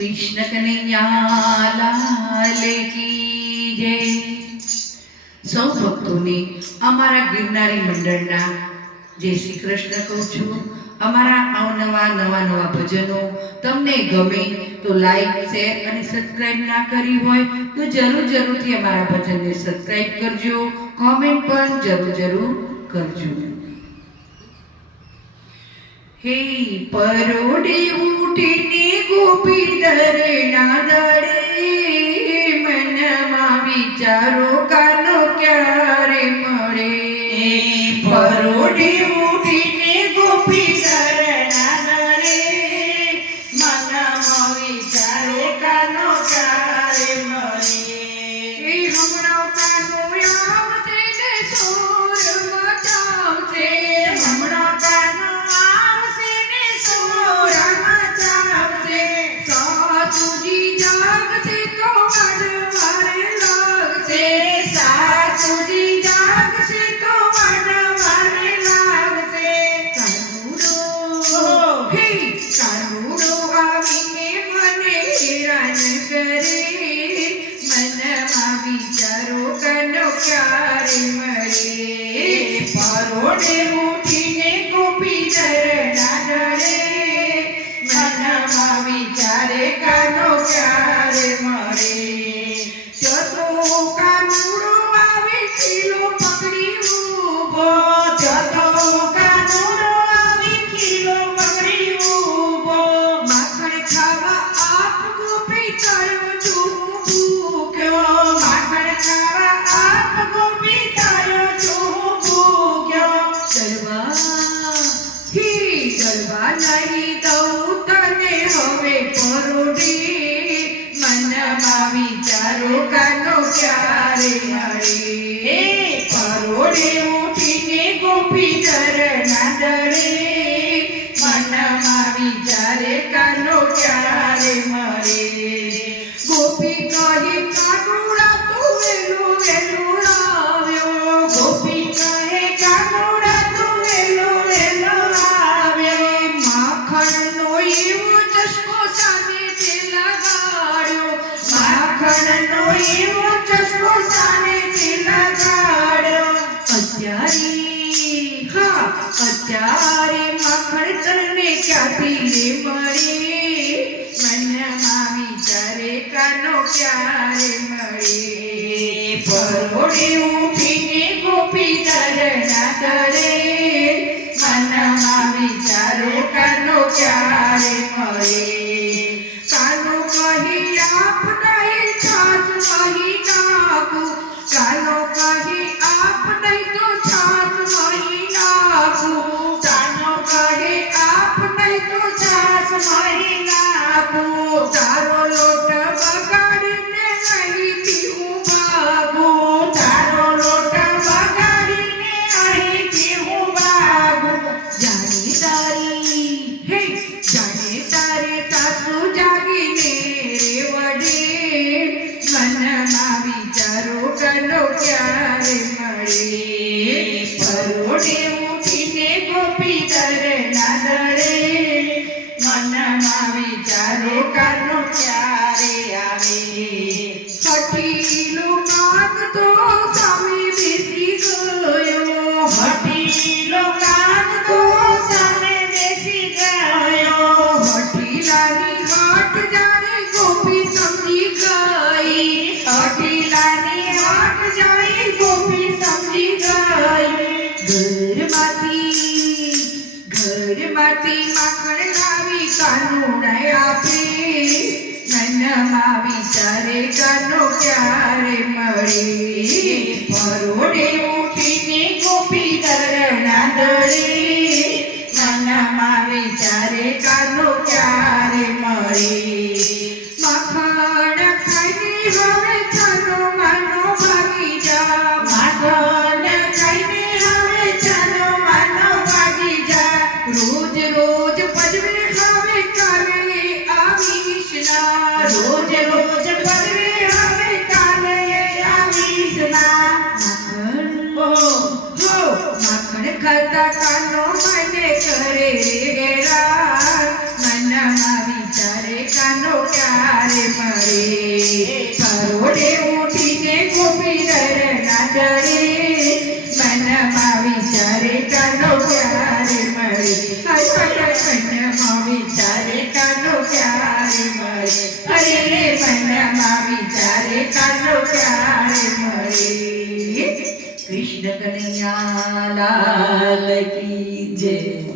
કૃષ્ણ કનૈયાલાલ કી જય સૌ ભક્તોને અમારા ગિરનારી મંડળના જય શ્રી કૃષ્ણ કહું છું. અમારા અવનવા નવા નવા ભજનો તમને ગમે તો લાઈક, શેર અને સબસ્ક્રાઇબ ના કરી હોય તો જરૂર જરૂરથી અમારા ભજનને સબસ્ક્રાઇબ કરજો. કોમેન્ટ પણ જરૂર જરૂર કરજો. हे परोडे उठिने गोपी धरणा അവരോടേ દુકાનો ક્યારે You. famoso. ત્યારે મળીએ. પરોડે ના દળે મનમાં વિચારો કાનો વિચારે કરો ક્યારે મળી? Lord, dear Lord. અરે મનમાં વિચારે કાનો પ્યારે મળે કૃષ્ણ કનૈયા લાલ કી જય.